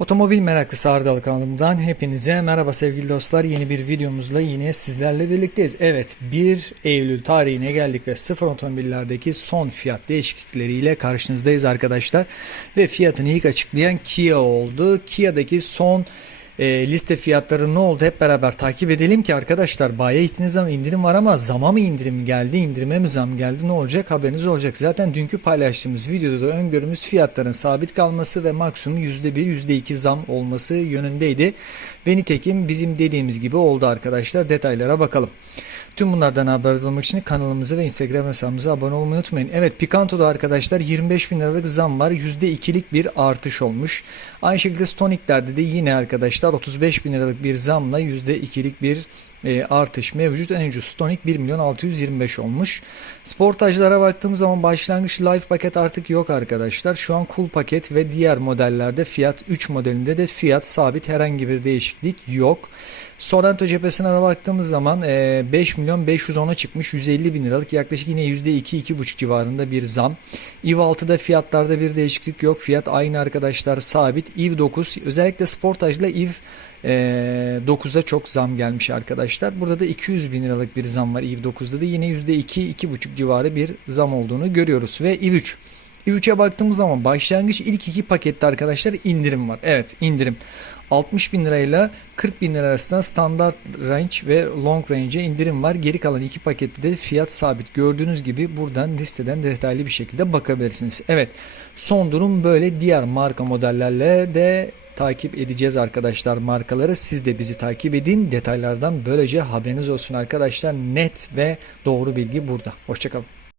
Otomobil meraklısı Ardalı kanalımdan hepinize merhaba sevgili dostlar. Yeni bir videomuzla yine sizlerle birlikteyiz. Evet 1 Eylül tarihine geldik ve sıfır otomobillerdeki son fiyat değişiklikleriyle karşınızdayız arkadaşlar. Ve fiyatını ilk açıklayan Kia oldu. Kia'daki son e, liste fiyatları ne oldu hep beraber takip edelim ki arkadaşlar bayiye gittiğiniz zaman indirim var ama zama mı indirim geldi indirime mi zam geldi ne olacak haberiniz olacak. Zaten dünkü paylaştığımız videoda da öngörümüz fiyatların sabit kalması ve maksimum %1 %2 zam olması yönündeydi. Ve nitekim bizim dediğimiz gibi oldu arkadaşlar detaylara bakalım. Tüm bunlardan haberdar olmak için kanalımıza ve Instagram hesabımıza abone olmayı unutmayın. Evet Picanto'da arkadaşlar 25 bin liralık zam var. %2'lik bir artış olmuş. Aynı şekilde Stonic'lerde de yine arkadaşlar 35 bin liralık bir zamla %2'lik bir e, artış mevcut. En ucuz Stonic 1 milyon 625 olmuş. Sportajlara baktığımız zaman başlangıç live paket artık yok arkadaşlar. Şu an cool paket ve diğer modellerde fiyat 3 modelinde de fiyat sabit herhangi bir değişiklik yok. Sorento cephesine de baktığımız zaman e, 5 milyon 510'a çıkmış 150 bin liralık yaklaşık yine %2-2,5 civarında bir zam. EV 6'da fiyatlarda bir değişiklik yok. Fiyat aynı arkadaşlar sabit. EV 9 özellikle Sportaj'la EV 9'a çok zam gelmiş arkadaşlar. Burada da 200 bin liralık bir zam var. EV 9'da da yine %2-2,5 civarı bir zam olduğunu görüyoruz. Ve EV 3 i3'e baktığımız zaman başlangıç ilk iki pakette arkadaşlar indirim var. Evet indirim. 60 bin lirayla 40 bin lira arasında standart range ve long range'e indirim var. Geri kalan iki pakette de fiyat sabit. Gördüğünüz gibi buradan listeden detaylı bir şekilde bakabilirsiniz. Evet son durum böyle. Diğer marka modellerle de takip edeceğiz arkadaşlar markaları. Siz de bizi takip edin. Detaylardan böylece haberiniz olsun arkadaşlar. Net ve doğru bilgi burada. Hoşçakalın.